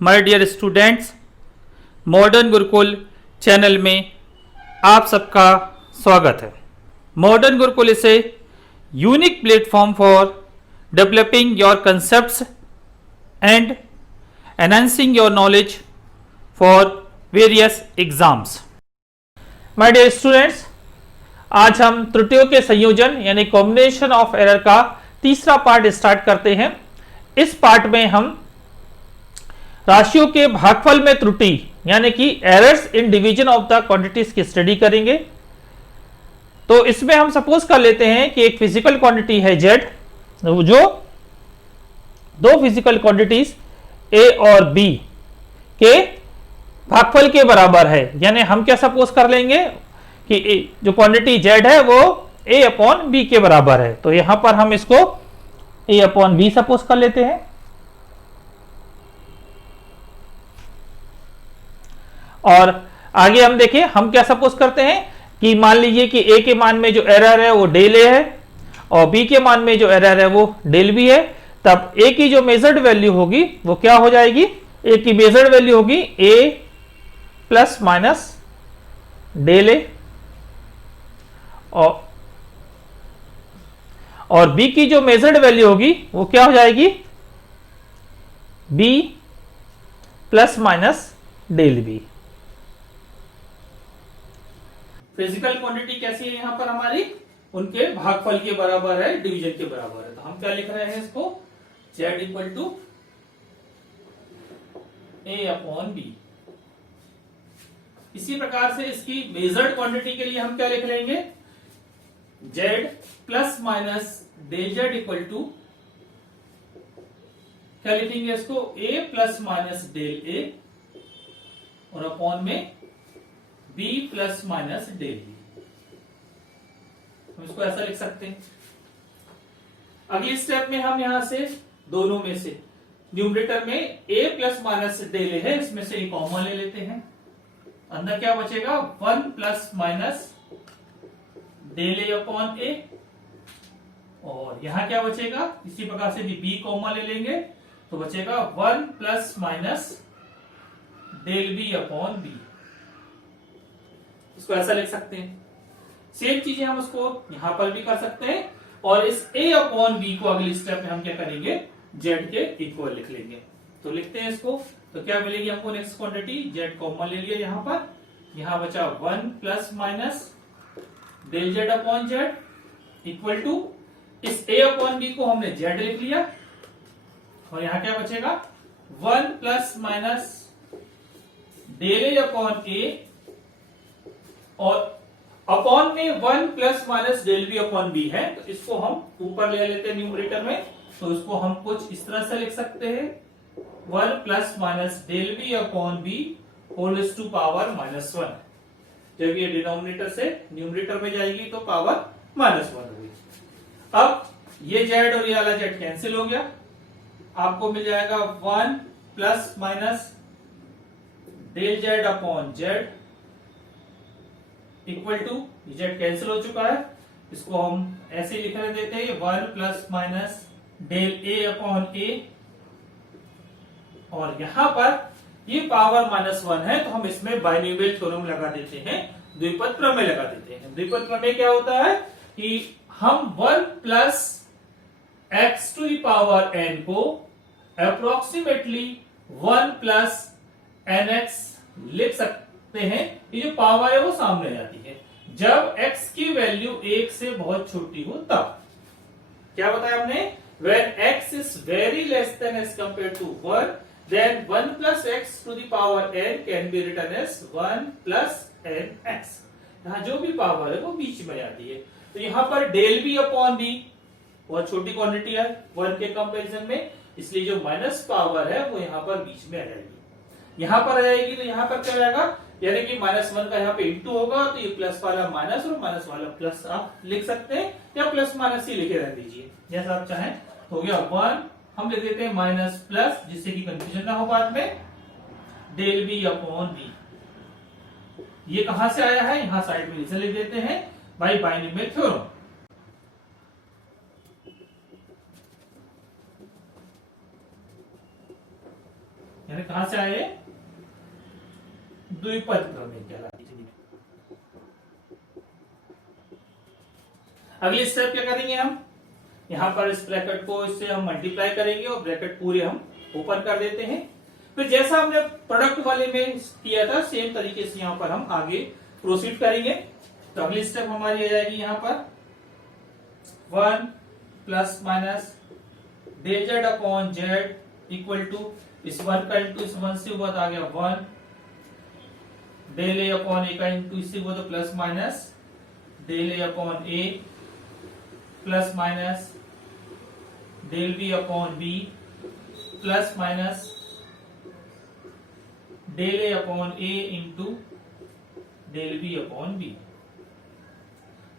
My dear students, modern Gurukul channel में आप सबका स्वागत है। Modern Gurukul is a unique platform for developing your concepts and enhancing your knowledge for various exams. My dear students, आज हम त्रुटियों के संयोजन यानी कॉम्बिनेशन ऑफ एरर का तीसरा पार्ट स्टार्ट करते हैं। इस पार्ट में हम राशियों के भागफल में त्रुटि यानी कि errors in division of the quantities की स्टडी करेंगे। तो इसमें हम सपोज कर लेते हैं कि एक फिजिकल क्वांटिटी है जेड, जो दो फिजिकल क्वांटिटीज ए और बी के भागफल के बराबर है। यानी हम क्या सपोज कर लेंगे कि जो क्वांटिटी जेड है वो ए अपॉन बी के बराबर है। तो यहां पर हम इसको ए अपॉन बी सपोज कर लेते हैं। और आगे हम देखें, हम क्या सपोज करते हैं कि मान लीजिए कि ए के मान में जो एरर है वो डेल ए है और बी के मान में जो एरर है वो डेल बी है। तब ए की जो मेजर्ड वैल्यू होगी वो क्या हो जाएगी? ए की मेजर्ड वैल्यू होगी ए प्लस माइनस डेल ए और बी की जो मेजर्ड वैल्यू होगी वो क्या हो जाएगी? B plus minus del B. Physical quantity कैसी है यहां पर हमारी? उनके भागफल के बराबर है, डिवीजन के बराबर है। तो हम क्या लिख रहे हैं इसको? z equal to A upon B. इसी प्रकार से इसकी मेजर्ड क्वांटिटी के लिए हम क्या लिख लेंगे? z plus minus del z equal to क्या लिखेंगे इसको? a plus minus del a और अपॉन में b plus minus del B. हम इसको ऐसा लिख सकते हैं। अगली स्टेप में हम यहां से दोनों में से न्यूमरेटर में a प्लस माइनस डेल है, इसमें से एक कॉमन ले लेते हैं। अंदर क्या बचेगा? 1 plus minus del A upon A. और यहां क्या बचेगा? इसी प्रकार से भी b कॉमन ले लेंगे तो बचेगा 1 plus minus del B upon B. इसको ऐसा लिख सकते हैं। सेम चीजें हम उसको यहां पर भी कर सकते हैं और इस a अपॉन बी को अगली स्टेप में हम क्या करेंगे? z के इक्वल लिख लेंगे। तो लिखते हैं इसको। तो क्या मिलेगी हमको नेक्स्ट क्वांटिटी? z कॉमन ले लिया यहां पर। यहां बचा 1 plus minus del z upon z equal to इस a अपॉन बी को हमने z लिख लिया और यहां क्या बचेगा? 1 plus minus del a upon a और अपॉन में 1 plus minus del B upon B है। तो इसको हम ऊपर ले लेते हैं न्यूमरेटर में। तो इसको हम कुछ इस तरह से लिख सकते हैं 1 plus minus del B upon B whole to power minus 1। जब ये डिनोमिनेटर से न्यूमरेटर में जाएगी तो पावर माइनस 1 होगी। अब ये जेड और ये वाला जेड कैंसिल हो गया। आपको मिल जाएगा 1 plus minus del Z upon Z equal to Z cancel हो चुका है। इसको हम ऐसे लिखने देते हैं 1 plus minus del A upon A और यहां पर ये पावर माइनस 1 है तो हम इसमें बाइनोमियल थ्योरम लगा देते हैं, द्विपद प्रमेय लगा देते हैं। द्विपद प्रमेय क्या होता है कि हम 1 plus X to the power N को अप्रोक्सीमेटली 1 प्लस एन एक्स लिख सकते हैं। ये जो पावर है वो सामने आ जाती है जब x की वैल्यू 1 से बहुत छोटी हो तब। क्या बताया हमने? when x is very less than as compared to 1 then 1 plus x to the power n can be written as 1 plus nx। यहां जो भी पावर है वो बीच में आती है। तो यहां पर डेल बी अपॉन बी बहुत छोटी क्वांटिटी है 1 के कंपैरिजन में, इसलिए जो माइनस पावर है वो यहां पर बीच में आ जाएगी। यहां पर आ जाएगी तो यहां पर क्या जाएगा? यानी कि माइनस 1 का यहाँ पे इंटू होगा तो ये प्लस वाला माइनस और माइनस वाला प्लस आप लिख सकते हैं या प्लस माइनस ही लिखे रह दीजिए जैसा आप चाहें। हो गया 1, हम लिख देते हैं माइनस प्लस जिससे कि कंफ्यूजन ना हो बाद में डेल बी अपॉन बी। ये कहां से आया है? यहां साइड में इसे लिख देते हैं बाय बाइनोमियल थ्योरम। यानी कहां से आए, द्विपद प्रमेय कहलाती है। अगली स्टेप क्या करेंगे हम, यहां पर इस ब्रैकेट को इससे हम मल्टीप्लाई करेंगे और ब्रैकेट पूरे हम ओपन कर देते हैं। फिर जैसा हमने प्रोडक्ट वाले में किया था सेम तरीके से यहां पर हम आगे प्रोसीड करेंगे। तो अगली स्टेप हमारी आ जाएगी यहां पर 1 plus minus del Z upon Z equal to इस 1 का इंटू इस 1 से हुआ तो आ गया 1, डेल ए अपॉन ए का इंटू इससे हुआ तो plus minus del A upon A plus minus del B upon B plus minus del A upon A into del B upon B.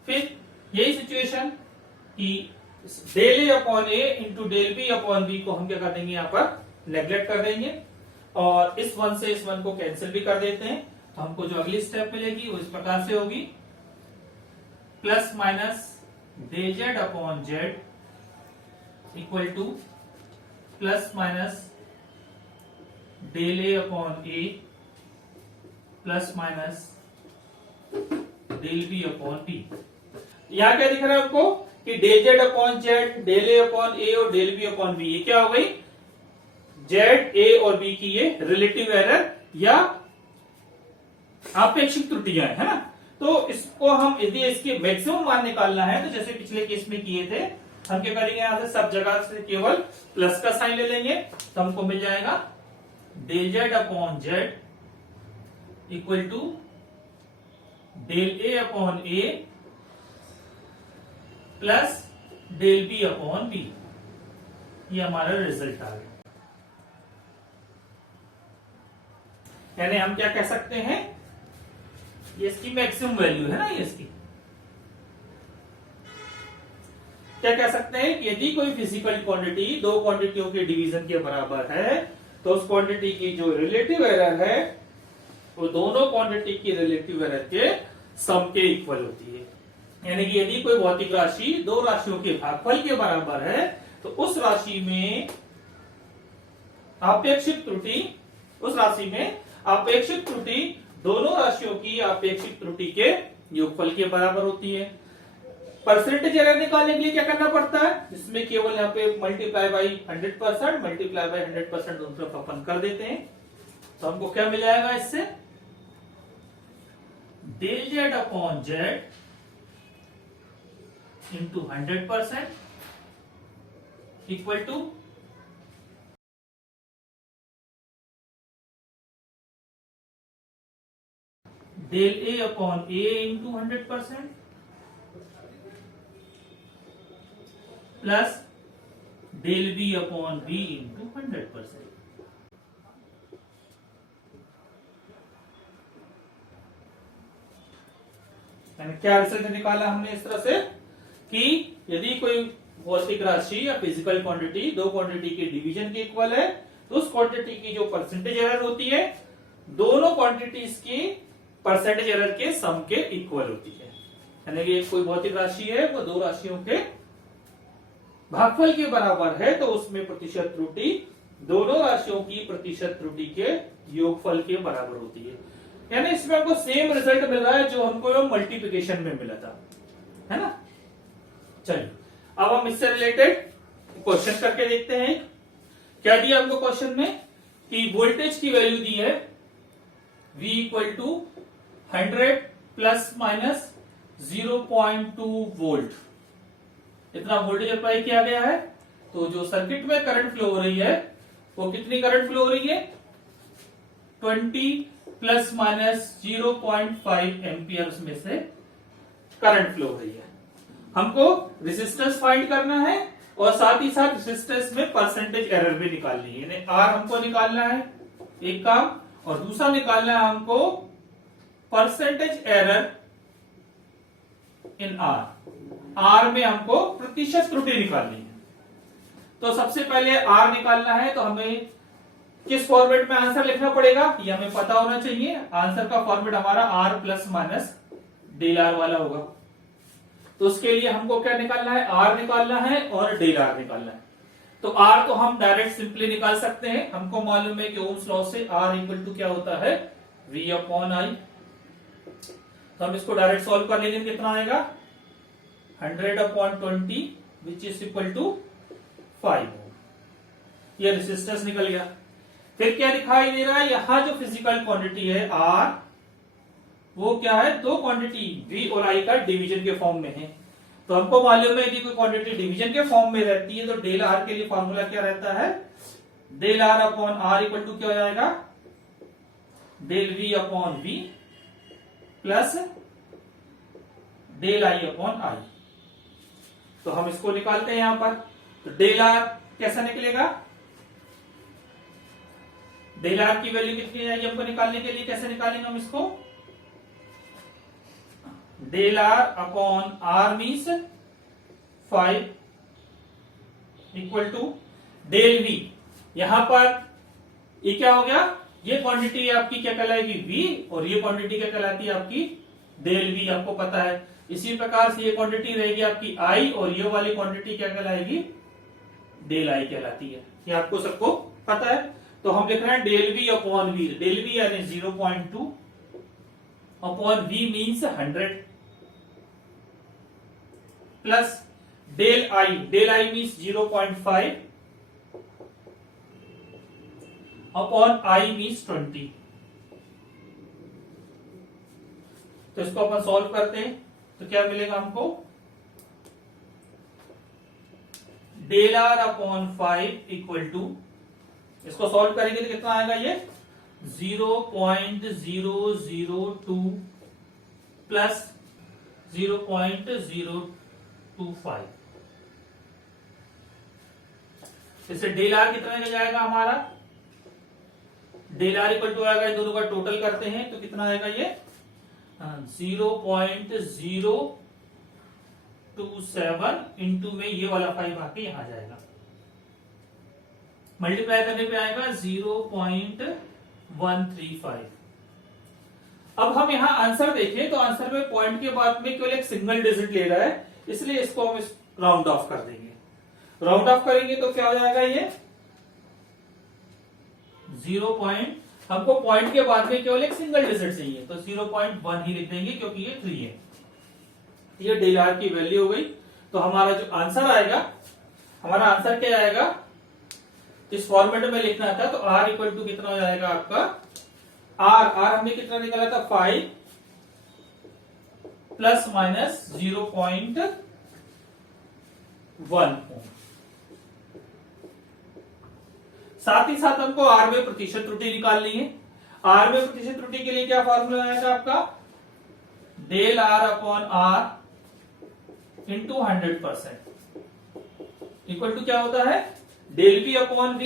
फिर यही सिचुएशन कि del A upon A into del B upon B को हम क्या कर देंगे, यहां पर नेग्लेक्ट कर देंगे और इस 1 से इस 1 को कैंसिल भी कर देते हैं। तो हमको जो अगली स्टेप मिलेगी वो इस प्रकार से होगी, plus minus del Z upon Z equal to plus minus del A upon A plus minus del B upon B. यहां क्या दिख रहा है आपको कि del Z upon Z, del A upon A और डेल बी अपॉन बी, ये क्या हो गई, जेड ए और बी की ये रिलेटिव एरर या आपेक्षिक त्रुटियां है ना। तो इसको हम यदि इसके मैक्सिमम मान निकालना है तो जैसे पिछले केस में किए थे, हम क्या करेंगे, यहां से सब जगह से केवल प्लस का साइन ले लेंगे तो हमको मिल जाएगा del Z upon Z equal to del A upon A plus del B upon B. ये हमारा रिजल्ट आ गया। यानी हम क्या कह सकते हैं, ये इसकी मैक्सिमम वैल्यू है ना, ये इसकी क्या कह सकते हैं कि यदि कोई फिजिकल क्वांटिटी दो क्वांटिटियों के डिवीजन के बराबर है तो उस क्वांटिटी की जो रिलेटिव एरर है वो दोनों क्वांटिटी की रिलेटिव एरर के सम के इक्वल होती है। यानी कि यदि कोई भौतिक राशि दो राशियों के भागफल के बराबर है तो उस राशि में आपेक्षिक त्रुटि, उस राशि में आपेक्षिक त्रुटि दोनों राशियों की आपेक्षिक त्रुटि के योगफल के बराबर होती है। परसेंटेज एरर निकालने के लिए क्या करना पड़ता है, इसमें केवल यहाँ पे मल्टीप्लाई बाई 100%, मल्टीप्लाई बाई 100% दोनों तरफ अपन कर देते हैं। तो हमको क्या मिल जाएगा इससे, del Z upon Z into 100% equal to del A upon A into 100% plus del B upon B into 100%। क्या रिजल्ट निकाला हमने इस तरह से कि यदि कोई भौतिक राशि या फिजिकल क्वांटिटी दो क्वांटिटी के डिवीजन के इक्वल है तो उस क्वांटिटी की जो परसेंटेज एरर होती है दोनों क्वांटिटीज की परसेंटेज एरर के सम के इक्वल होती है। यानी कि कोई भौतिक राशि है वो दो राशियों के भागफल के बराबर है तो उसमें प्रतिशत त्रुटि दोनों राशियों की प्रतिशत त्रुटि के योगफल के बराबर होती है। यानी इसमें हमको सेम रिजल्ट मिल रहा है जो हमको मल्टीप्लिकेशन में मिला था, है ना। चलिए अब हम इससे रिलेटेड क्वेश्चन करके देखते हैं। क्या दिया हमको क्वेश्चन में कि वोल्टेज की वैल्यू दी है V equal to 100 plus minus 0.2 volt, इतना वोल्टेज अप्लाई किया गया है। तो जो सर्किट में करंट फ्लो हो रही है वो कितनी करंट फ्लो हो रही है, 20 प्लस माइनस 0.5 एम्पियर में से करंट फ्लो हो रही है। हमको रेजिस्टेंस फाइंड करना है और साथ ही साथ रेजिस्टेंस में परसेंटेज एरर भी निकालनी है। यानी आर हमको निकालना है एक काम, और दूसरा निकालना है हमको percentage error in R. R में हमको प्रतिशत त्रुटि निकालनी है। तो सबसे पहले आर निकालना है तो हमें किस फॉर्मेट में आंसर लिखना पड़ेगा ये हमें पता होना चाहिए। आंसर का फॉर्मेट हमारा R plus minus del R वाला होगा। तो उसके लिए हमको क्या निकालना है, आर निकालना है और डेल आर निकालना है। तो R तो हम डायरेक्ट सिंपली निकाल सकते हैं, हमको मालूम है कि ओम्स लॉ से R इक्वल टू क्या होता है, V अपॉन I। तो हम इसको डायरेक्ट सॉल्व कर लेंगे, कितना आएगा 100 upon 20 which is equal to 5 ohm. ये रेजिस्टेंस निकल गया। फिर क्या दिखाई दे रहा है, यहां जो फिजिकल क्वांटिटी है R, वो क्या है, दो क्वांटिटी V और I का डिवीजन के फॉर्म में है। तो हमको मालूम है यदि कोई क्वांटिटी डिवीजन के फॉर्म में रहती है तो डेल R के लिए फॉर्मूला क्या रहता है, del R upon R equal to क्या हो जाएगा, del V upon V plus del I upon I। तो हम इसको निकालते हैं यहां पर। तो डेल R कैसा निकलेगा, डेल R की वैल्यू कितनी आएगी हमको निकालने के लिए, कैसे निकालेंगे हम इसको, del R upon R means 5 equal to del V। यहां पर ये क्या हो गया, ये क्वांटिटी आपकी क्या कहलाएगी V, और ये क्वांटिटी क्या कहलाती है आपकी डेल V, आपको पता है। इसी प्रकार से ये क्वांटिटी रहेगी आपकी I, और ये वाली क्वांटिटी क्या कहलाएगी, डेल I कहलाती है। ये आपको सबको पता है। तो हम लिख रहे हैं del V upon V, del V यानी 0.2 upon V means 100 plus del I means 0.5 upon I means 20। तो इसको अपन सॉल्व करते हैं तो क्या मिलेगा हमको, del R upon 5 equal to, इसको सॉल्व करेंगे तो कितना आएगा, ये 0.002 प्लस 0.025। इससे डेल R कितना निकल जाएगा हमारा, डेल R इक्वल टू आएगा, दोनों का टोटल करते हैं तो कितना आएगा ये 0.027 इंटू में ये वाला 5 आके यहां जाएगा, मल्टीप्लाई करने पे आएगा 0.135। अब हम यहां आंसर देखें तो आंसर में पॉइंट के बाद में केवल एक सिंगल डिजिट ले रहा है, इसलिए इसको हम राउंड ऑफ कर देंगे। राउंड ऑफ करेंगे तो क्या हो जाएगा, ये 0. हमको पॉइंट के बाद में केवल एक सिंगल डिजिट चाहिए तो 0.1 ही लिख देंगे क्योंकि ये 3 है। ये डेल R की वैल्यू हो गई। तो हमारा जो आंसर आएगा, हमारा आंसर क्या आएगा, इस फॉर्मेट में लिखना था तो R इक्वल टू कितना हो जाएगा आपका, R हमने कितना निकाला था 5 प्लस माइनस 0.1। साथ ही साथ हमको R में प्रतिशत त्रुटि निकालनी है। R में प्रतिशत त्रुटि के लिए क्या फॉर्मूला आएगा आपका, del R upon R into 100% equal to क्या होता है, del V upon V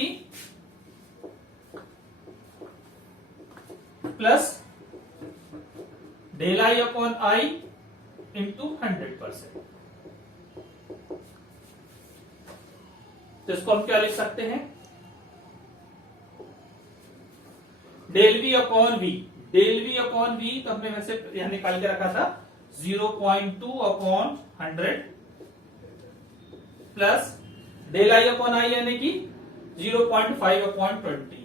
plus del I upon I into 100%। तो इसको हम क्या लिख सकते हैं, del V upon V, del V upon V तो हमने वैसे यहां निकाल के रखा था 0.2 upon 100 plus del I upon I यानी कि 0.5 अपॉन 20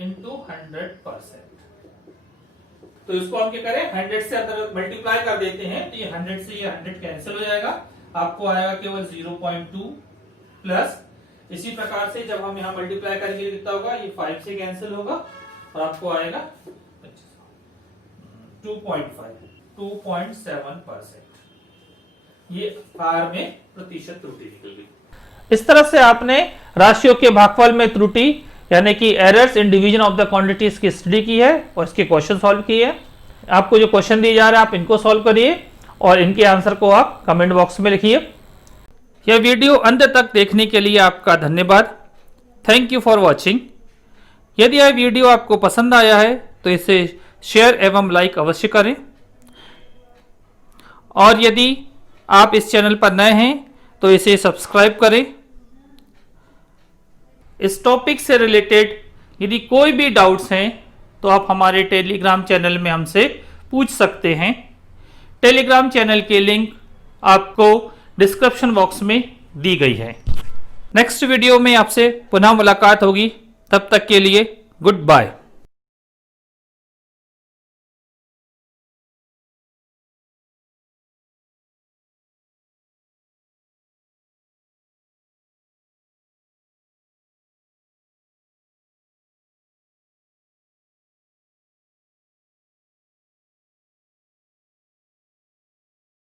इंटू 100%। तो इसको हम क्या करें, 100 से अगर मल्टीप्लाई कर देते हैं तो ये 100 से ये 100 कैंसिल हो जाएगा, आपको आएगा केवल 0.2 प्लस, इसी प्रकार से जब हम यहां मल्टीप्लाई करेंगे कितना होगा, ये 5 से कैंसिल होगा और आपको आएगा 2.7%। ये R में प्रतिशत त्रुटि निकल गई। इस तरह से आपने राशियों के भागफल में त्रुटि यानी कि errors in division of the quantities की स्टडी की है और इसके क्वेश्चन सॉल्व किए हैं। आपको जो क्वेश्चन दिए जा रहे हैं आप इनको सॉल्व करिए और इनके आंसर को आप कमेंट बॉक्स में लिखिए। यह वीडियो अंत तक देखने के लिए आपका धन्यवाद। Thank you for watching. यदि यह वीडियो आपको पसंद आया है तो इसे शेयर एवं लाइक अवश्य करें, और यदि आप इस चैनल पर नए हैं तो इसे सब्सक्राइब करें। इस टॉपिक से रिलेटेड यदि कोई भी डाउट्स हैं तो आप हमारे टेलीग्राम चैनल में हमसे पूछ सकते हैं। टेलीग्राम चैनल की लिंक आपको डिस्क्रिप्शन बॉक्स में दी गई है। नेक्स्ट वीडियो में आपसे पुनः मुलाकात होगी, तब तक के लिए गुड बाय।